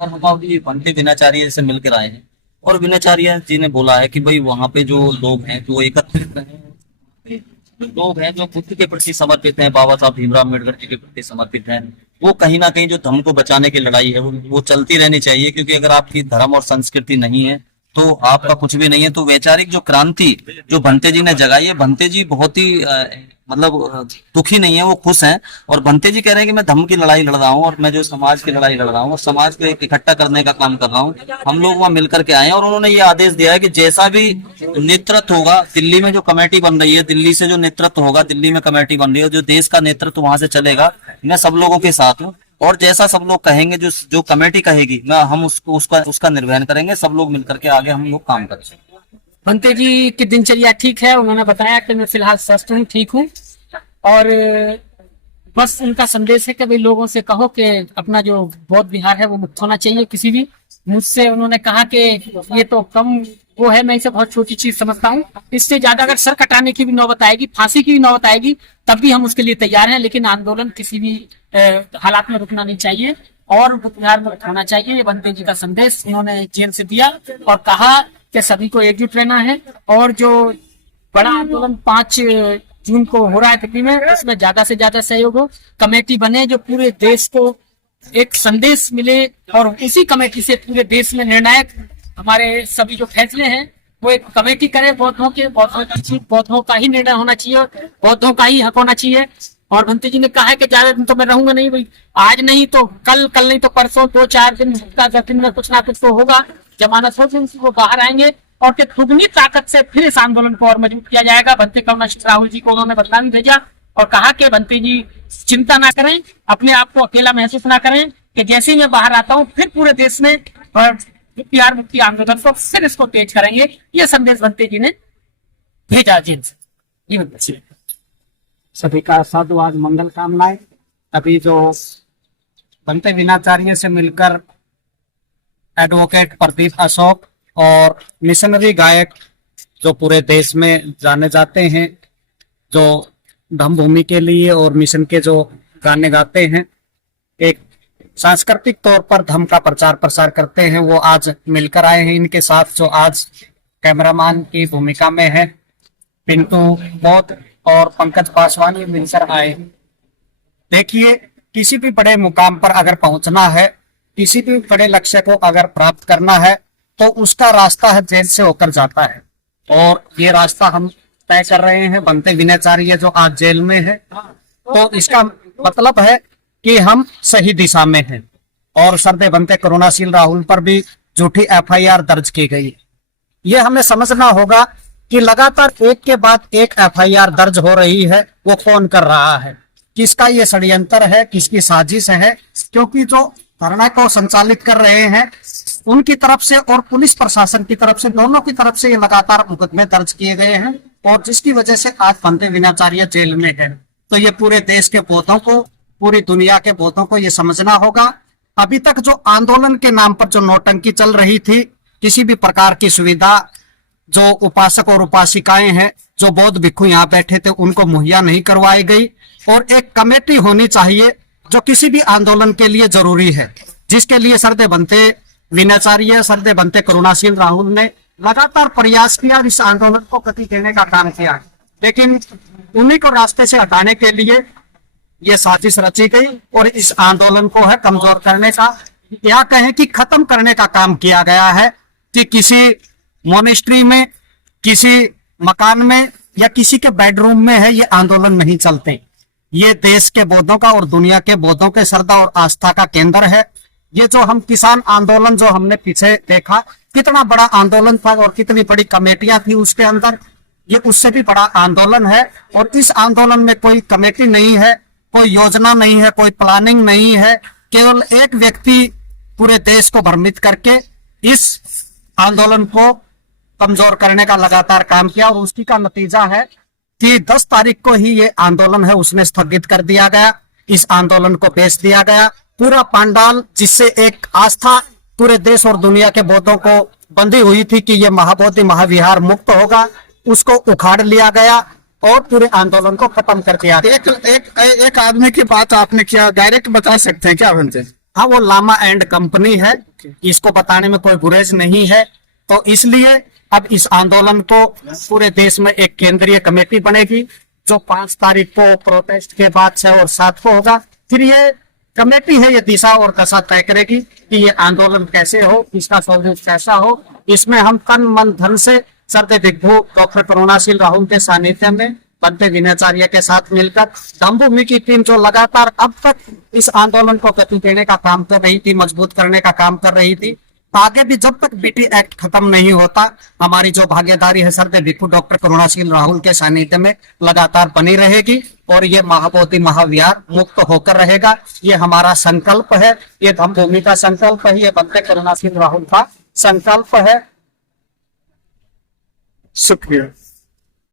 और हम अभी भंते दिनाचार्य से मिलकर आए हैं। और दिनाचार्य जी ने बोला है कि भाई वहाँ पे जो लोग हैं जो एकत्रित हैं, लोग हैं जो बुद्ध के प्रति समर्पित हैं, बाबा साहब भीमराव अम्बेडकर जी के प्रति समर्पित हैं, वो कहीं ना कहीं जो धर्म को बचाने की लड़ाई है वो चलती रहनी चाहिए। क्योंकि अगर आपकी धर्म और संस्कृति नहीं है तो आपका कुछ भी नहीं है। तो वैचारिक जो क्रांति जो भंते जी ने जगाई है, भंते जी बहुत ही दुखी नहीं है, वो खुश हैं। और भंते जी कह रहे हैं कि मैं धर्म की लड़ाई लड़ रहा हूँ और मैं जो समाज की लड़ाई लड़ रहा हूँ और समाज को इकट्ठा करने का काम कर रहा हूँ। हम लोग वहां मिलकर के आए हैं और उन्होंने ये आदेश दिया है कि जैसा भी नेतृत्व होगा, दिल्ली में जो कमेटी बन रही है, दिल्ली से जो नेतृत्व होगा, दिल्ली में कमेटी बन रही है, जो देश का नेतृत्व वहां से चलेगा, मैं सब लोगों के साथ हूँ। और जैसा सब लोग कहेंगे, जो जो कमेटी कहेगी, मैं हम उसको उसका निर्वहन करेंगे। सब लोग मिलकर के आगे हम लोग काम करेंगे। भंते जी की दिनचर्या ठीक है, उन्होंने बताया कि मैं फिलहाल स्वस्थ हूँ, ठीक हूँ। और बस उनका संदेश है कि भाई लोगों से कहो कि अपना जो बौद्ध विहार है वो मुक्त होना चाहिए किसी भी। मुझसे उन्होंने कहा कि ये तो कम वो है, मैं इसे बहुत छोटी चीज समझता हूँ। इससे ज्यादा अगर सर कटाने की भी नौबत आएगी, फांसी की भी नौबत आएगी, तब भी हम उसके लिए तैयार हैं। लेकिन आंदोलन किसी भी हालात में रुकना नहीं चाहिए और बुद्ध विहार में होना चाहिए। ये भंते जी का संदेश उन्होंने जेल से दिया और कहा कि सभी को एकजुट रहना है। और जो बड़ा आंदोलन 5 जून को हो रहा है दिल्ली में, उसमें ज्यादा से ज्यादा सहयोग हो, कमेटी बने, जो पूरे देश को एक संदेश मिले और उसी कमेटी से पूरे देश में निर्णायक हमारे सभी जो फैसले हैं वो एक कमेटी करे। बौद्धों का ही निर्णय होना चाहिए, बौद्धों का ही हक होना चाहिए। और भंते जी ने कहा है कि ज्यादा दिन तो मैं रहूंगा नहीं भाई, आज नहीं तो कल, कल नहीं तो परसों, 2-4 दिन, 10 दिन में कुछ ना कुछ तो होगा। जमानत हो दिन वो बाहर आएंगे और फिर दुगनी ताकत से फिर इस आंदोलन को और मजबूत किया जाएगा। भंते करुणा सिंह राहुल जी को उन्होंने बदलाव भेजा और कहा कि भंते जी चिंता ना करें, अपने आप को अकेला महसूस ना करें, कि जैसे ही मैं बाहर आता हूँ फिर पूरे देश में बिहार मुक्ति आंदोलन को फिर इसको तेज करेंगे। ये संदेश भंते जी ने भेजा जेल से। सभी का साधुवाद, मंगल कामनाएं। अभी जो भंते दिनाचार्य से मिलकर एडवोकेट प्रदीप अशोक और मिशनरी गायक जो पूरे देश में जाने जाते हैं, जो धम्म भूमि के लिए और मिशन के जो गाने गाते हैं, एक सांस्कृतिक तौर पर धम्म का प्रचार प्रसार करते हैं, वो आज मिलकर आए हैं। इनके साथ जो आज कैमरामैन की भूमिका में है पिंटू बौद्ध और पंकज पासवान, ये मिलकर आए। देखिए, किसी भी बड़े मुकाम पर अगर पहुंचना है, किसी भी बड़े लक्ष्य को अगर प्राप्त करना है, तो उसका रास्ता है जेल से होकर जाता है। और ये रास्ता हम तय कर रहे हैं। भंते दिनाचार्य जो आज जेल में है, तो इसका मतलब है कि हम सही दिशा में हैं। और सरदे भंते करुणा सिंह राहुल पर भी झूठी FIR दर्ज की गई। ये हमें समझना होगा कि लगातार एक के बाद एक FIR दर्ज हो रही है, वो कौन कर रहा है, किसका ये षड्यंत्र है, किसकी साजिश है। क्योंकि जो धरना को संचालित कर रहे हैं उनकी तरफ से और पुलिस प्रशासन की तरफ से, दोनों की तरफ से ये लगातार मुकदमे दर्ज किए गए हैं और जिसकी वजह से आज भंते दिनाचार्य जेल में है। तो ये पूरे देश के बौद्धों को, पूरी दुनिया के बौद्धों को ये समझना होगा। अभी तक जो आंदोलन के नाम पर जो नौटंकी चल रही थी, किसी भी प्रकार की सुविधा जो उपासक और उपासिकाएं हैं, जो बौद्ध भिक्षु यहाँ बैठे थे, उनको मुहैया नहीं करवाई गई। और एक कमेटी होनी चाहिए जो किसी भी आंदोलन के लिए जरूरी है, जिसके लिए सरदे भंते दिनाचार्य, सरदे भंते करुणा सिंह राहुल ने लगातार प्रयास किया, इस आंदोलन को गति देने का काम किया। लेकिन उन्हीं को रास्ते से हटाने के लिए ये साजिश रची गई और इस आंदोलन को है कमजोर करने का, या कहें कि खत्म करने का काम किया गया है। कि किसी मोनेस्ट्री में, किसी मकान में या किसी के बेडरूम में है, ये आंदोलन नहीं चलते। ये देश के बौद्धों का और दुनिया के बौद्धों के श्रद्धा और आस्था का केंद्र है। ये जो हम किसान आंदोलन जो हमने पीछे देखा, कितना बड़ा आंदोलन था और कितनी बड़ी कमेटियां थी उसके अंदर, ये उससे भी बड़ा आंदोलन है। और इस आंदोलन में कोई कमेटी नहीं है, कोई योजना नहीं है, कोई प्लानिंग नहीं है। केवल एक व्यक्ति पूरे देश को भ्रमित करके इस आंदोलन को कमजोर करने का लगातार काम किया और उसी का नतीजा है कि 10 तारीख को ही ये आंदोलन है उसने स्थगित कर दिया गया। इस आंदोलन को बेच दिया गया। पूरा पांडाल जिससे एक आस्था पूरे देश और दुनिया के बौद्धों को बंधी हुई थी कि ये महाबोधि महाविहार मुक्त होगा, उसको उखाड़ लिया गया और पूरे आंदोलन को खत्म कर दिया। एक आदमी की बात आपने किया, डायरेक्ट बता सकते हैं क्या बनते? हाँ, वो लामा एंड कंपनी है, इसको बताने में कोई गुरेज नहीं है। तो इसलिए अब इस आंदोलन को पूरे देश में एक केंद्रीय कमेटी बनेगी, जो 5 तारीख को प्रोटेस्ट के बाद 6 और 7 को होगा। फिर ये कमेटी है, ये दिशा और दशा तय करेगी कि ये आंदोलन कैसे हो, इसका स्वरूप कैसा हो। इसमें हम तन मन धन से सर्दे दिग्भू डॉक्टर करुणाशील राहुल के सानिध्य में बनते विनयाचार्य के साथ मिलकर दमभूमि की टीम जो लगातार अब तक इस आंदोलन को गति देने का काम कर रही थी, मजबूत करने का काम कर रही थी, आगे भी जब तक बीटी एक्ट खत्म नहीं होता, हमारी जो भागीदारी है सर्दे भिक्खु डॉक्टर करुणाशील राहुल के सानिध्य में लगातार बनी रहेगी और ये महाबोधि महाविहार मुक्त होकर रहेगा। ये हमारा संकल्प है, ये धम्मभूमि का संकल्प है, ये बनते करुणाशील राहुल का संकल्प है। शुक्रिया।